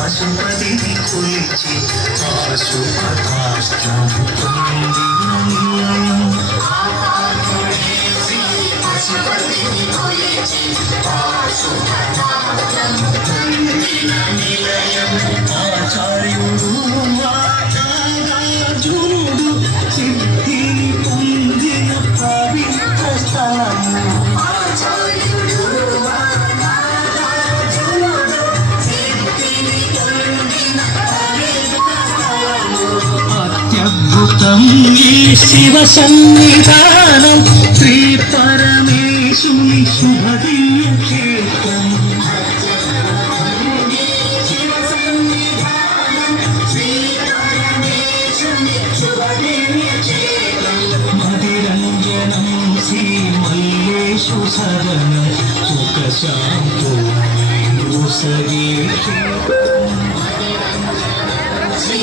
पशुपति कुलिची క్షేత్రం ఈ శివ సన్నిధానం శ్రీ పరమేశుని శుభదీయ క్షేత్రం మదిరంజనం శ్రీ మల్లేశు శరణం సుఖ శాంతో సగే సుందరం Shri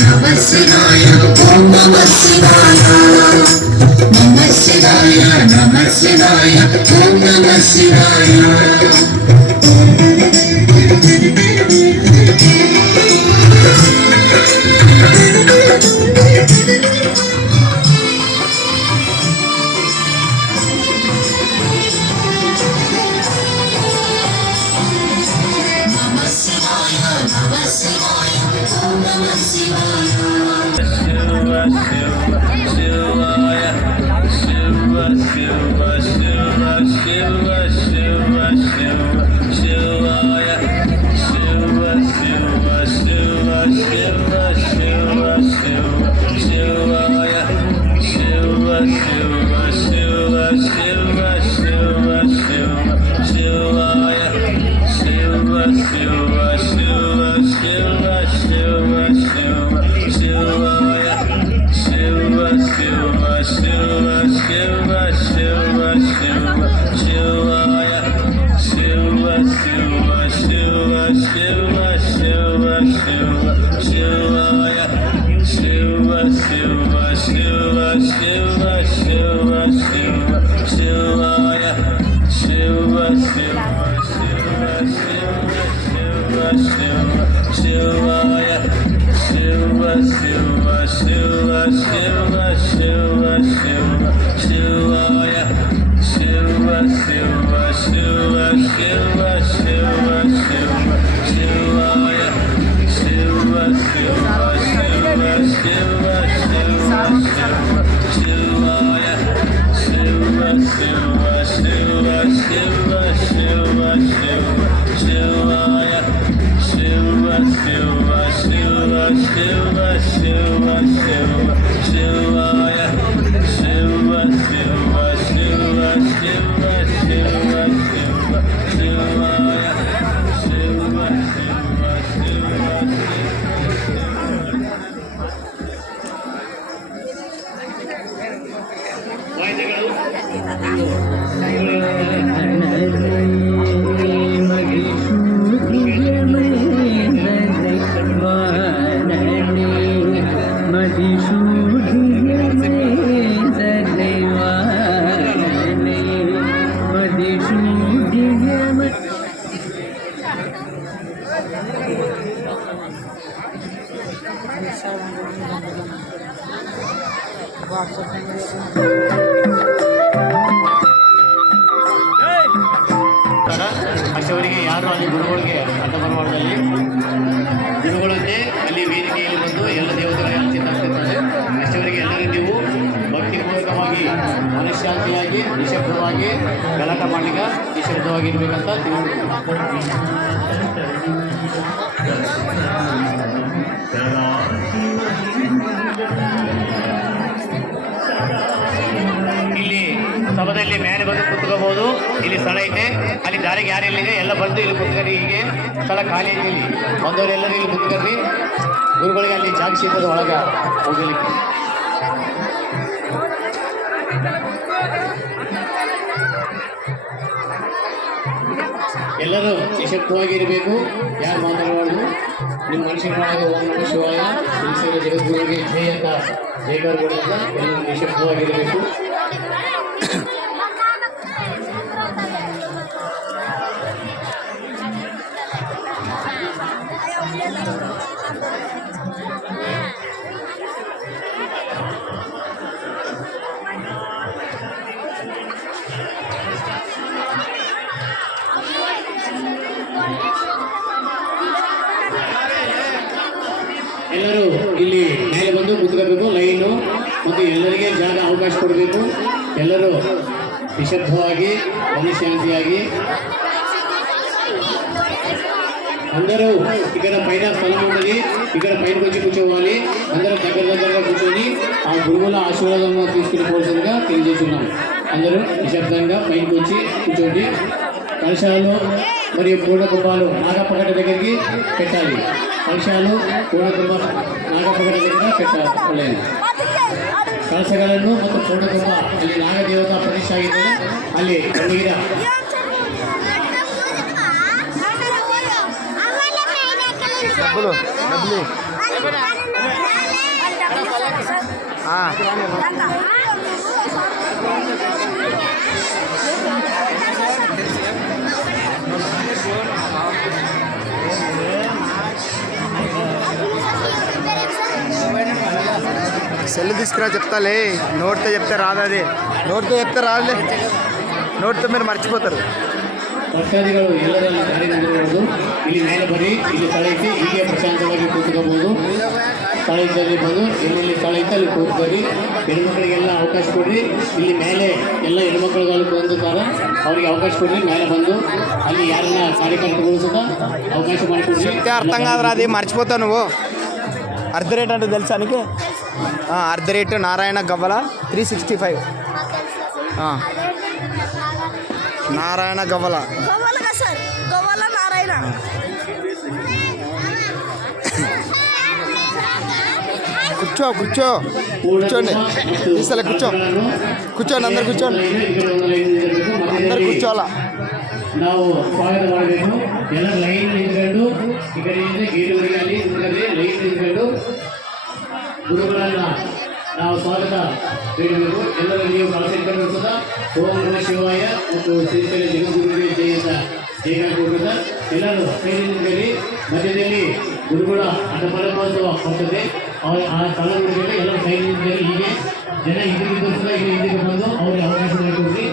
Namaskar, Om Namah Shivaya. Namah Shivaya, Namah Shivaya, Om Namah Shivaya. ಅಷ್ಟವರಿಗೆ ಯಾರು ಅಲ್ಲಿ ಗುರುಗಳಿಗೆ ಅಡ್ಡ ಬರಬಾರ್ದಲ್ಲಿ ಗುರುಗಳಂತೆ ಅಲ್ಲಿ ವೇದಿಕೆಯಲ್ಲಿ ಬಂದು ಎಲ್ಲ ದೇವತೆಗಳ ಚಿಂತಾಗ್ತಿರ್ತಾರೆ. ಅಷ್ಟವರಿಗೆ ಎಲ್ಲರೂ ನೀವು ಭಕ್ತಿಪೂರ್ವಕವಾಗಿ ಮನಃಶಾಂತಿಯಾಗಿ ನಿಶಬ್ದವಾಗಿ ಗಲಾಟ ಮಾಡಲಿಕ್ಕೆ ನಿಶಬ್ದವಾಗಿರ್ಬೇಕಂತ ಇಲ್ಲಿ ಸಭದಲ್ಲಿ ಮೇಲೆ ಬಂದು ಕುತ್ಕೋಬಹುದು. ಇಲ್ಲಿ ಸ್ಥಳ ಐತೆ, ಅಲ್ಲಿ ದಾರಿಗೆ ಯಾರೆಲ್ಲಿದೆ ಎಲ್ಲ ಬಂದು ಇಲ್ಲಿ ಕುತ್ಕರಿ. ಹೀಗೆ ಸ್ಥಳ ಖಾಲಿ ಐತೆ, ಇಲ್ಲಿ ಬಂದವರೆಲ್ಲರೂ ಇಲ್ಲಿ ಕುತ್ಕರ್ರಿ. ಗುರುಗಳಿಗೆ ಅಲ್ಲಿ ಜಾಗ ಸಿಗ್ತದೆ ಒಳಗೆ ಹೋಗಲಿಕ್ಕೆ. ಎಲ್ಲರೂ ನಿಶಬ್ದವಾಗಿರಬೇಕು, ಯಾರು ಮಾತಾಡಬಾರ್ದು. ನಿಮ್ಮ ಮನುಷ್ಯನೊಳಗೆ ಓಂ ನಮಃ ಶಿವಾಯ ಶ್ರೀ ಜಗದ್ಗುರುವಿಗೆ ಜೈ ಅಂತ ಜೈಕಾರ ಕೊಡುವಾಗ ಎಲ್ಲರೂ ನಿಶಬ್ದವಾಗಿರಬೇಕು. ಎಲ್ಲರೂ ಇಲ್ಲಿ ಮೇಲೆ ಬಂದು ಕೂತ್ಕೋಬೇಕು ಲೈನು, ಮತ್ತು ಎಲ್ಲರಿಗೆ ಜಾಗ ಅವಕಾಶ ಕೊಡಬೇಕು. ಎಲ್ಲರೂ ನಿಶಬ್ದವಾಗಿ ಮನಃಶಾಂತಿಯಾಗಿ అందరూ ఇక్కడ పైన స్థలం ఉన్నది, ఇక్కడ పైనకి వచ్చి కూర్చోవాలి. అందరూ దగ్గరగా కూర్చొని ఆ గురువుల ఆశీర్వాదం తీసుకునిపోవాల్సిందిగా తెలియజేస్తున్నాం. అందరూ నిశ్శబ్దంగా పైనకి వచ్చి కూర్చోండి. కలశాలు మరియు పూర్ణకుంభాలు నాగప్పగడ్డ దగ్గరికి పెట్టాలి. కలశాలు పూర్ణకుంభ నాగప్పగడ్డ దగ్గర పెట్టాలి. ಕಳಸಗಳನ್ನು ಮತ್ತು ಪೂರ್ಣಕುಂಭ ಅಲ್ಲಿ ನಾಗದೇವತಾ ಪ್ರತಿಷ್ಠೆ ಆಗಿದೆ. ಅಲ್ಲಿ ನೀರ డబ్బులు సెల్ తీసుకురా చెప్తాలే, నోట్తో చెప్తే రాదు. అది నోట్తో చెప్తే రాదులే, నోట్తో మీరు ಮರ್ಚಿపోతారు. ಭಕ್ತಾದಿಗಳು ಎಲ್ಲರಲ್ಲಿ ಕಾರ್ಯನಿರ್ವಹಿಸಬಹುದು. ಇಲ್ಲಿ ಮೇಲೆ ಬನ್ನಿ, ಇಲ್ಲಿ ಸ್ಥಳ ಐತಿ, ಹೀಗೆ ಪ್ರಶಾಂತವಾಗಿ ಕೂತ್ಕೋಬಹುದು. ಸ್ಥಳ ಇದ್ದಲ್ಲಿ ಬಂದು ಎಲ್ಲರಲ್ಲಿ ಸ್ಥಳ ಐತೆ ಅಲ್ಲಿ ಕೂತ್ಕೊರಿ. ಹೆಣ್ಮಕ್ಳಿಗೆಲ್ಲ ಅವಕಾಶ ಕೊಡ್ರಿ. ಇಲ್ಲಿ ಮೇಲೆ ಎಲ್ಲ ಹೆಣ್ಮಕ್ಳುಗಳು ಬಂದಿದ್ದಾರೆ, ಅವ್ರಿಗೆ ಅವಕಾಶ ಕೊಡ್ರಿ. ಮೇಲೆ ಬಂದು ಅಲ್ಲಿ ಯಾರನ್ನ ಕಾರ್ಯಕರ್ತಗಳು ಸುತ್ತ ಅವಕಾಶ ಮಾಡಿಕೊಡ್ರಿ. చెప్తే అర్థం కాదురా, అది మర్చిపోతావు నువ్వు. అర్ధ రేట్ అంటే తెలుసా నీకు? అర్ధ రేటు నారాయణ గవ్వల 365. నారాయణ గవ్వల నారాయణ. కూర్చోండి తీసలే, కూర్చోండి అందరు కూర్చోండి, అందరు కూర్చోవాలా. ನಾವು ಸ್ವಾಗತ ಮಾಡಬೇಕು. ಎಲ್ಲ ಲೈನ್ ನಿಂತ್ಕೊಂಡು ಈ ಕಡೆಯಿಂದ ಗೇಟುವರೆಗೆ ಲೈನ್ ನಿಂತ್ಕೊಂಡು ಗುರುಗಳನ್ನ ನಾವು ಸ್ವಾಗತ ಬೇಡಬೇಕು. ಎಲ್ಲರೂ ನೀವು ಕಳಿಸಿಕೊಂಡು ಸಹ ಓಂ ನಮಃ ಶಿವಾಯ ಮತ್ತು ಶ್ರೀಶೈಲ ಜಗದ್ಗುರುವಿಗೆ ಜೈ ಅಂತ ಜೈಕಾರ ಕೊಡುತ್ತ ಎಲ್ಲರೂ ಕೈಯಲ್ಲಿ ಮಧ್ಯದಲ್ಲಿ ಗುರುಗಳ ಅಡ್ಡಮರಮಹೋತ್ಸವ ಬರ್ತದೆ. ಆ ಸ್ಥಳಗಳಿಗೆ ಎಲ್ಲರೂ ಕೈಯಲ್ಲಿ ಹೀಗೆ ಜನ ಹಿಂದಿದ್ದು ಸಹ ಈಗ ಹಿಂದಿಗೆ ಬಂದು ಅವ್ರಿಗೆ ಅವಕಾಶ ಮಾಡಿಕೊಡ್ರಿ.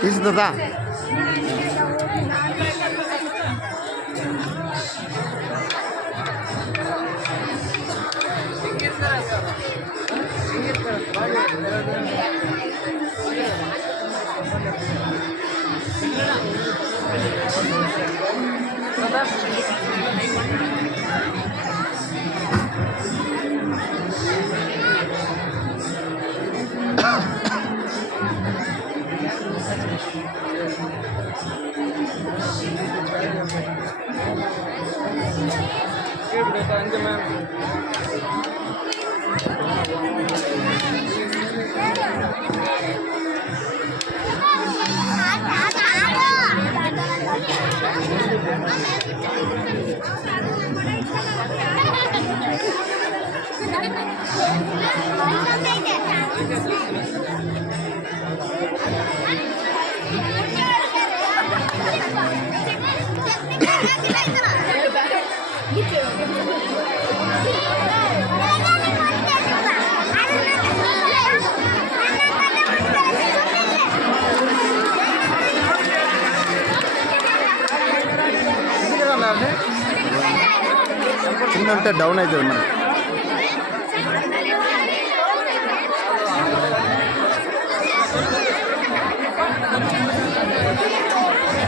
తీసుకుందా చిన్నంటే డౌన్ అవుతుంది మరి.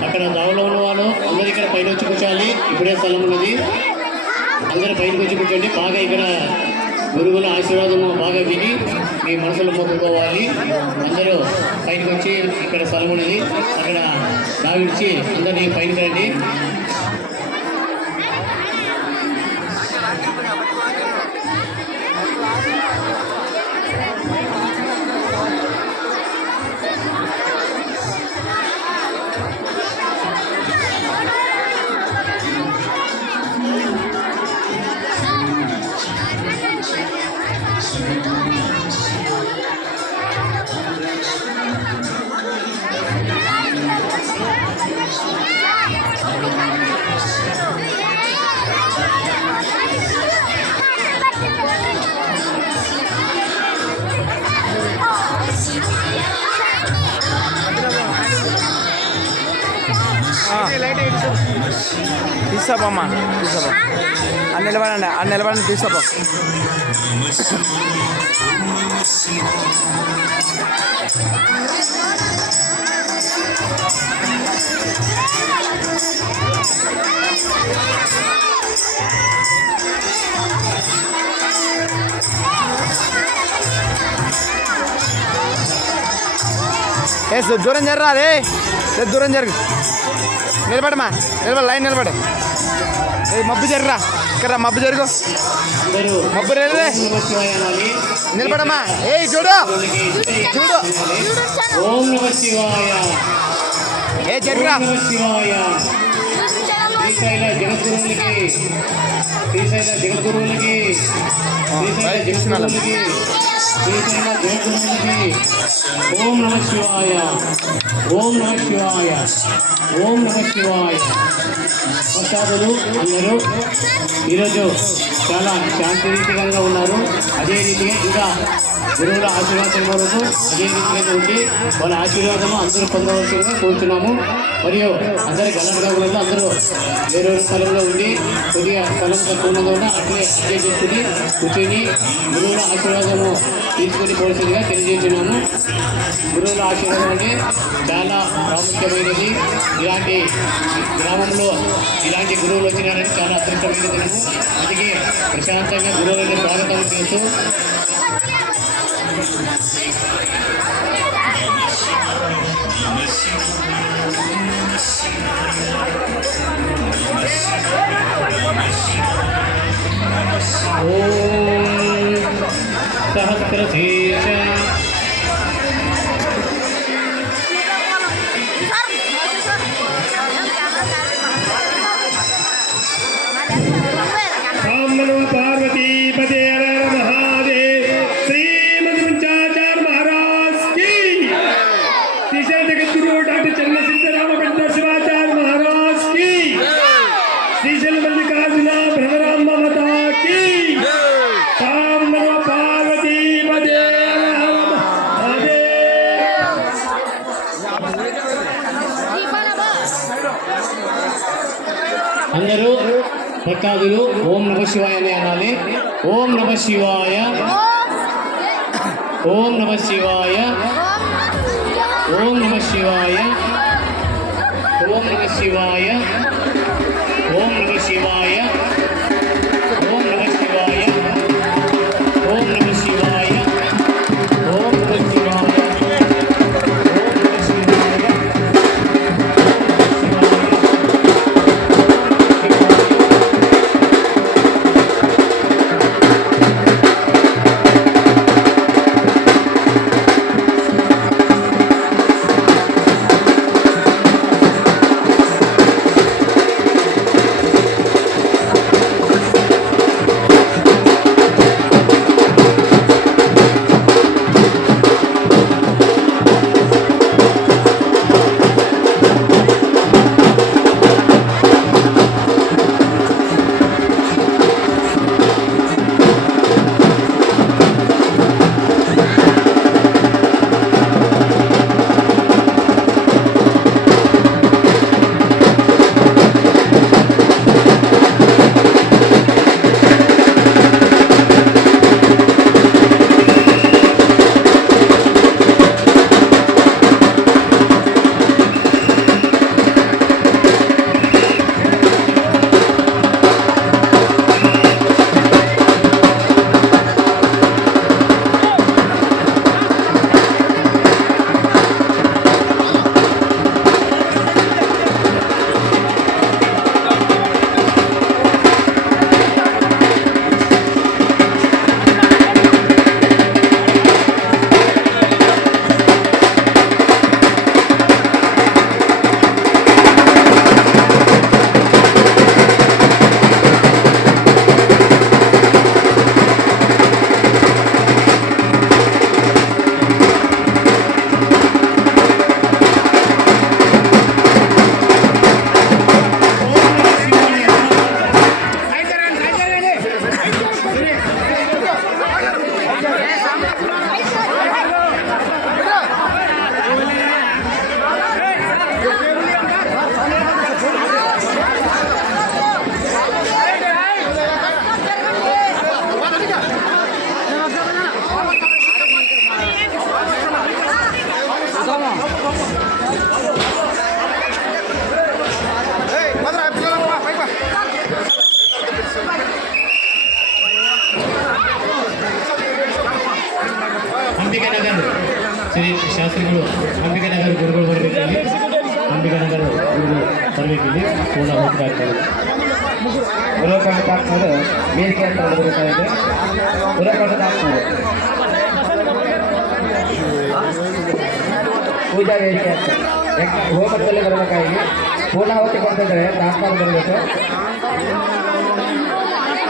అక్కడ దావలో ఉన్న వాళ్ళు అందరూ ఇక్కడ పైన వచ్చి కూర్చోాలి. ఇప్పుడే స్థలం ఉన్నది, అందరూ పైనకి వచ్చి కూర్చోండి. బాగా ఇక్కడ గురువుల ఆశీర్వాదము బాగా విని మీ మనసులో మొక్కుకోవాలి. అందరూ పైనకి వచ్చి ఇక్కడ స్థలం ఉన్నది, అక్కడ దావిడిచి అందరినీ పైనకి రండి. తీసాపమ్మా తీసాపో అని నిలబడండి తీసాపో దూరం జర్రా రే దూరం జరుగు నిలబడమా లైన్ నిలబడు మబ్బు జర్రా ఇక్కడ మబ్బు జరుగు మబ్బు రే నిలబడమ్మా చూడు చూడు ఓం నమః శివాయ జరుగా నమః శివాయ శ్రీశైల జగద్గురువులకి శ్రీశైల జగద్గురువులకి ఓం నమః శివాయ ఓం నమః శివాయ ఓం నమః శివాయ భక్తాదులు అందరూ ఈరోజు చాలా శాంతిరీతికంగా ఉన్నారు. అదే రీతిగా ఇంకా గురువుల ఆశీర్వాదం వరకు అదే రీతిగా ఉండి వాళ్ళ ఆశీర్వాదము అందరూ పొందవలసిందిగా కోరుతున్నాము. మరియు అందరి గల్లగడగలలో అందరూ వేరే స్థలంలో ఉండి కొద్దిగా స్థలం తక్కువ కూడా అట్లే అడ్జస్ట్ చేసుకుని కూర్చొని గురువుల ఆశీర్వాదము తీసుకుని పోల్సిందిగా తెలియజేస్తున్నాము. గురువుల ఆశీర్వాదం అంటే చాలా ప్రాముఖ్యమైనది. ఇలాంటి గ్రామంలో ఇలాంటి గురువులు వచ్చినారని చాలా అదృష్టమైన దినము. అందుకే ప్రశాంతంగా గురువులకు స్వాగతం చేస్తూ ఓం సహస్రశీర్ష पार्वती पते महादेव श्रीमद पंचाचार्य महाराज की श्री जगद्गुरु डॉक्टर चंद्रशेखर शिवाचार्य महाराज की श्री मल्लिकार्जुन भ्रमराम माता की पार्वती पते అందరూ భక్తాదులు ఓం నమ శివాయ అని అనాలి. ఓం నమ శివాయ ఓం నమ శివాయ ఓం నమ శివాయ ఓం నమ శివాయ ఓం నమ శివాయ ఓం నమ శివాయ ఓం నమ శివాయ ఓం నమ శివాయ ಶ್ರೀ ಶಾಸ್ತ್ರಿಗಳು ಅಂಬಿಕಾನಗರ ಗುರುಗಳು ಬರಬೇಕಿಲ್ಲಿ, ಅಂಬಿಕಾನಗರ ಗುರುಗಳು ಬರಬೇಕಿಲ್ಲಿ ಪೂರ್ಣ ಹೋಗ್ತಾರೆ. ಪುರಕಂಠಾತ್ಮರು ವೇದಿಕೆ ಹತ್ರ ಬರಬೇಕಾಗಿದೆ. ಪುರಕಂಠಾತ್ಮರು ಪೂಜಾ ವೇದಿಕೆ ಹತ್ರ ಹೋಮದಲ್ಲಿ ಬರಬೇಕಾಗಿ ಪೂರ್ಣಾವತಿ ಕೊಡ್ತಿದ್ದಾರೆ. ತಾತ್ಮಾರು ಬರಬೇಕು.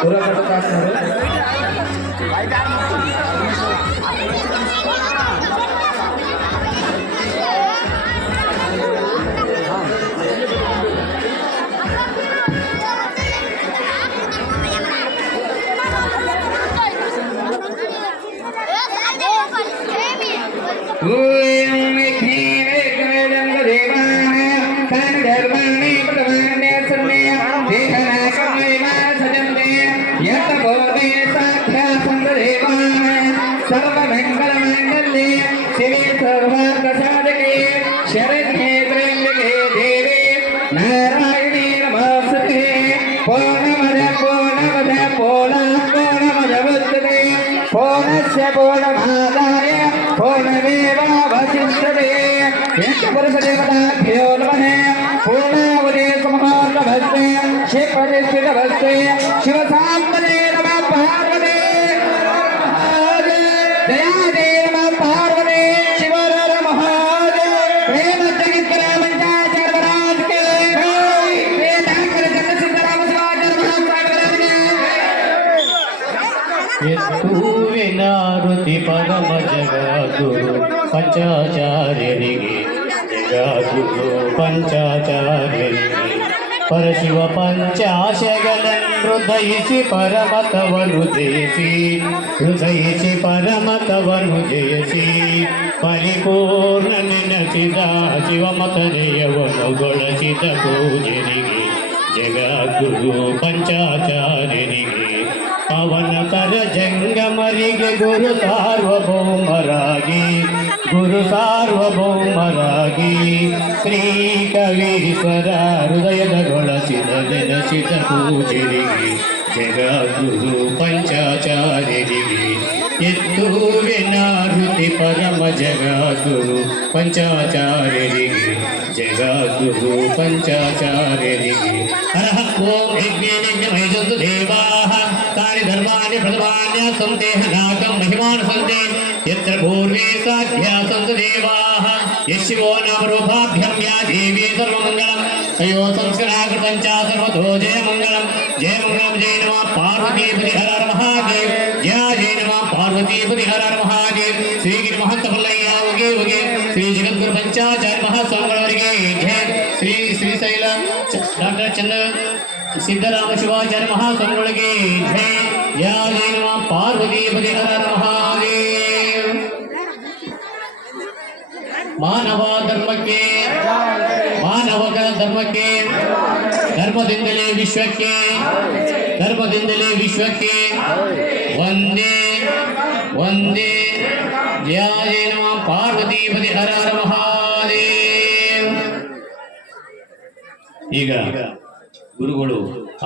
ಪುರಕಂಠಾತ್ಮರು सर्वमंगलमांगल्ये शिवे सर्वार्थसाधके शरण्ये त्र्यंबके देवे नारायणी नमस्ते. पूर्णमद पूर्णमदमुच्यते पूर्णस्य पूर्णमादाय पूर्णमेवावशिष्यते. यज्ञपुरुषदेवताभ्यो नमः. पूर्णावधि समहार्णभस्ते शिवप्रतिष्ठितभस्ते शिवसाम्बरे नमः. पार्वती दयादेव पार्वती शिवर महादेव. प्रेम जगत मंचाचार्य महाराज के वेदांकर चंद्रशेखर शिवाचार्य महाराज के ಎತ್ತುವಿನಾರುತಿ ಪರಮ ಜಗದ್ಗುರು ಪಂಚಾಚಾರ್ಯರಿಗೆ, ಜಗದ್ಗುರು ಪಂಚಾಚಾರ್ಯರಿಗೆ ಪರಶಿವ ಪಂಚಾಶಗಳನ್ನು ಹೃದಯಿಸಿ ಪರಮತವನ್ನು ಜಯಿಸಿ, ಹೃದಯಿಸಿ ಪರಮತವನ್ನು ಜಯಿಸಿ ಪರಿಪೂರ್ಣ ನೆನಸಿದ ಶಿವಮತನೆಯವನ್ನು ಗೊಳಿಸಿದ ಪೂಜನಿಗೆ, ಜಗದ್ಗುರು ಪಂಚಾಚಾರ್ಯನಿಗೆ ಪವನ ಕರ ಜಂಗಮರಿಗೆ ಗುರು ಸಾರ್ವಭೌಮರಾಗಿ, ಗುರು ಸಾರ್ವಭೌಮರಾಗಿ ಶ್ರೀ ಕವೀಶ್ವರ ಹೃದಯದಗೊಳಿಸಿದ ನೆನೆಸಿದ ಪೂಜೆರಿಗೆ, ಜಗದ್ಗುರು ಪಂಚಾಚಾರ್ಯರಿಗೆ ಎತ್ತುವಿನಾರುತಿ ಪರಮ ಜಗದ್ಗುರು ಪಂಚಾಚಾರ್ಯರಿಗೆ, ಜಗದ್ಗುರು ಪಂಚಾಚಾರ್ಯರಿಗೆ. ಹರಃ ಓಂ ಯಜ್ಞೇನಜ್ಞಮಯಜಂತು ದೇವಾಃ ತಾನಿ ಧರ್ಮಾಣಿ ಪ್ರಥಮಾನ್ಯ ಸಂತೇಹ ನಾಕಂ ಮಹಿಮಾನ್ ಸಂತೆ ಯತ್ರ ಪೂರ್ವೇ ಸಾಧ್ಯ ಸಂತು ದೇವಾಃ ಯಶಿವೋ ನಾಮರೂಪಾಭ್ಯಂ ಯಾ ದೇವಿ ಸರ್ವಮಂಗಳಂ ತಯೋ ಸಂಸ್ಕಾರಕೃತಂ ಚ ಸರ್ವತೋ ಜಯಮಂಗಳಂ. ಜಯಮಂಗಳಂ ಜಯ ನಮಃ ಪಾರ್ವತೀಪತಿ ಹರ ಹರ ಮಹಾದೇವ್. ಜಯ ನಮಃ ಪಾರ್ವತೀಪತಿ ಹರ ಹರ ಮಹಾದೇವ್. ಶ್ರೀಗಿರಿ ಮಹಂತ ಪಲ್ಲಯ್ಯ ಉಗೆ ಉಗೆ ಶ್ರೀ ಜಗದ್ಗುರು ಪಂಚಾಚಾರ್ಯ ಮಹಾಸ್ವಾಮಿಗಳವರಿಗೆ ಜಯ. ಶ್ರೀ ಶ್ರೀಶೈಲ ಡಾಕ್ಟರ್ ಚಂದ್ರ ಸಿದ್ದರಾಮ ಶಿವಾಚಾರ್ಯ ಮಹಾಸ್ವಾಮಿಗಳಿಗೆ ಜಯ. ಜಯ ನಮಃ ಪಾರ್ವತೀಪತಿ ಹರ ಹರ ಮಹಾದೇವ್. ಮಾನವ ಧರ್ಮಕ್ಕೆ, ಮಾನವಕ ಧರ್ಮಕ್ಕೆ, ಧರ್ಮದಿಂದಲೇ ವಿಶ್ವಕ್ಕೆ, ಧರ್ಮದಿಂದಲೇ ವಿಶ್ವಕ್ಕೆ ಒಂದೇ ಒಂದೇ. ಜಯ ನಮಃ ಪಾರ್ವತೀಪತಿ ಹರ ಹರ ಮಹಾದೇವ್. ಈಗ ಗುರುಗಳು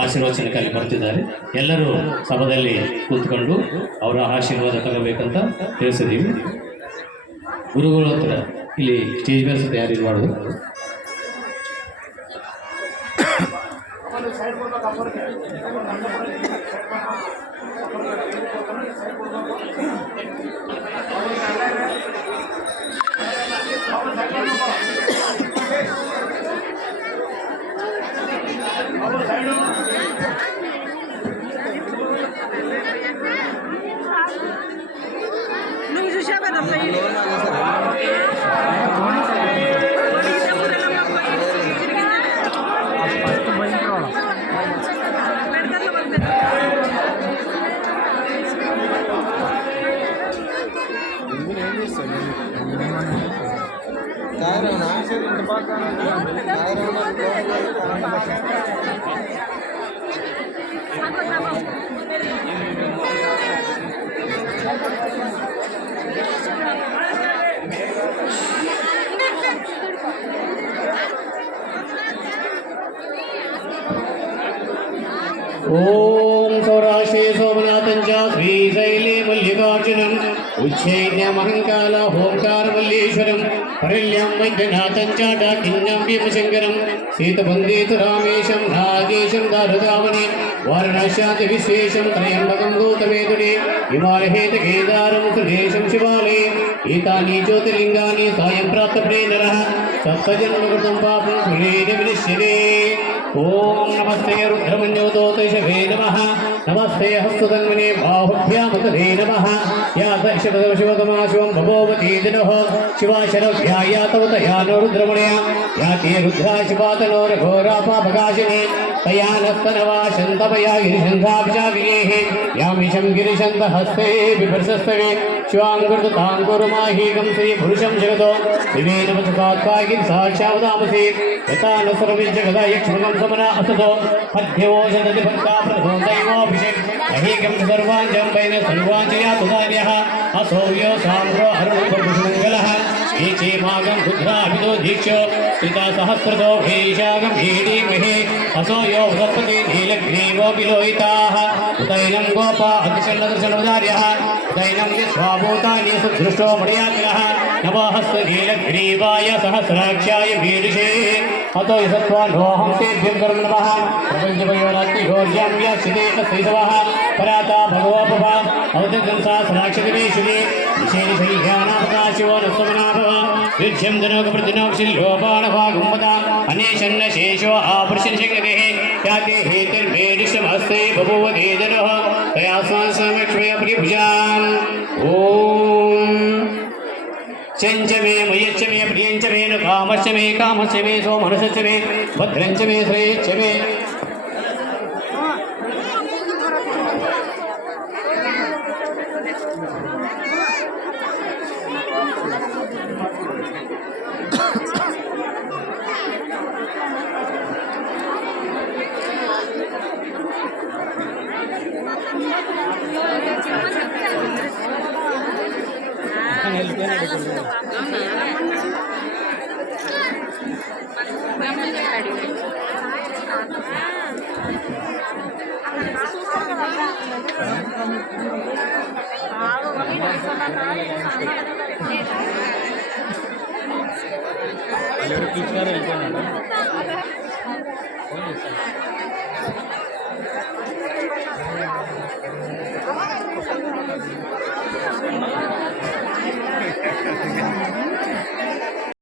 ಆಶೀರ್ವಚನಕ್ಕಾಗಿ ಬರ್ತಿದ್ದಾರೆ. ಎಲ್ಲರೂ ಸಭದಲ್ಲಿ ಕೂತ್ಕೊಂಡು ಅವರ ಆಶೀರ್ವಾದ ತಗೋಬೇಕಂತ ತಿಳಿಸಿದ್ದೀವಿ. ಗುರುಗಳ ಹತ್ರ ಇಲ್ಲಿ ಸ್ಟೇಜ್ ಮೇಲೆ ತಯಾರಿ ಮಾಡೋದು. ओम सौराष्ट्रे सोमनाथं च श्रीशैले मल्लिकार्जुनं उच्चैन्यमहङ्काल ओङ्कारमल्लेश्वरं परल्यं वैद्यनाथं चाटाकिन्नं भीमशङ्करं सीतबन्देतु रामेशं नागेशं दारुदावने वारणास्याति विश्वेशं त्रयम्बकं गौतमेतुने हिमालयेत केदारं सुरेशं शिवालये एतानि ज्योतिर्लिङ्गानि सायं प्राप्तप्रे नरः सप्तजन्मकृतं पापं सुरेण विनश्यते ॐ नमस्ते रुद्रमन्योतोतशवे नमः नमस्ते हस्तधन्वने बाहुभ्यामुदधे नमः या शिवतमाशिवं भगवती दिनः शिवाशरभ्यायातवतया नो रुद्रमणया या ते रुद्रा शिवातनोरघोरापापकाशिने तया नस्तनवा शन्तमया गिरिशन्धाभिषाविनेः यामिषं गिरिशन्तहस्ते बिभर्षस्तवे शिवां कृतां कुरुमाहीकं श्रीपुरुषं जगतो शिवे नमस्कात्कागिरि साक्षावदामसि यथा न सर्वजगदा यक्ष्मकं समना असतो पद्यो शतति भक्ता प्रथमो दैवोऽभिषेक अहीकं सर्वाञ्जं वैन सर्वाञ्जया तुदान्यः असो यो साम्रो अरुणपुरुषमङ्गलः एचे मागं रुद्राभितो दीक्षो त्रिता सहस्रतो भेषागं भेडीमहे असो यो वृहस्पति नीलग्रीवो विलोहिताः उदैनं गोपा अतिशन्नदर्शनवदार्यः उदैनं विश्वाभूतानि सुदृष्टो मणयाग्रः नवहस्तनीलग्रीवाय सहस्राक्षाय वीरुषे अतो यशत्वान्नोऽहं तेभ्यं कर्म नमः प्रपञ्चमयोरात्रिघोर्यां व्यास्यते तस्यैषवः पराता भगवोपभा अवततं सहस्राक्षदिवेशुने विशेषैह्यानापदाशिवो नस्तमनाभव युध्यं जनोकप्रतिनोक्षिल्लोपाणभागुम्मता अनेशन्नशेषो आपुरुषनिषङ्गतेः याते हेतिर्मेडिशमस्ते बभूव देजनः तया स्वांसमक्ष्मय प्रियभुजाम् ॐ चञ्च मे मयच्च मे प्रियञ्च मे न कामश्च मे सोमनसश्च मे भद्रञ्च मे श्रेयश्च मे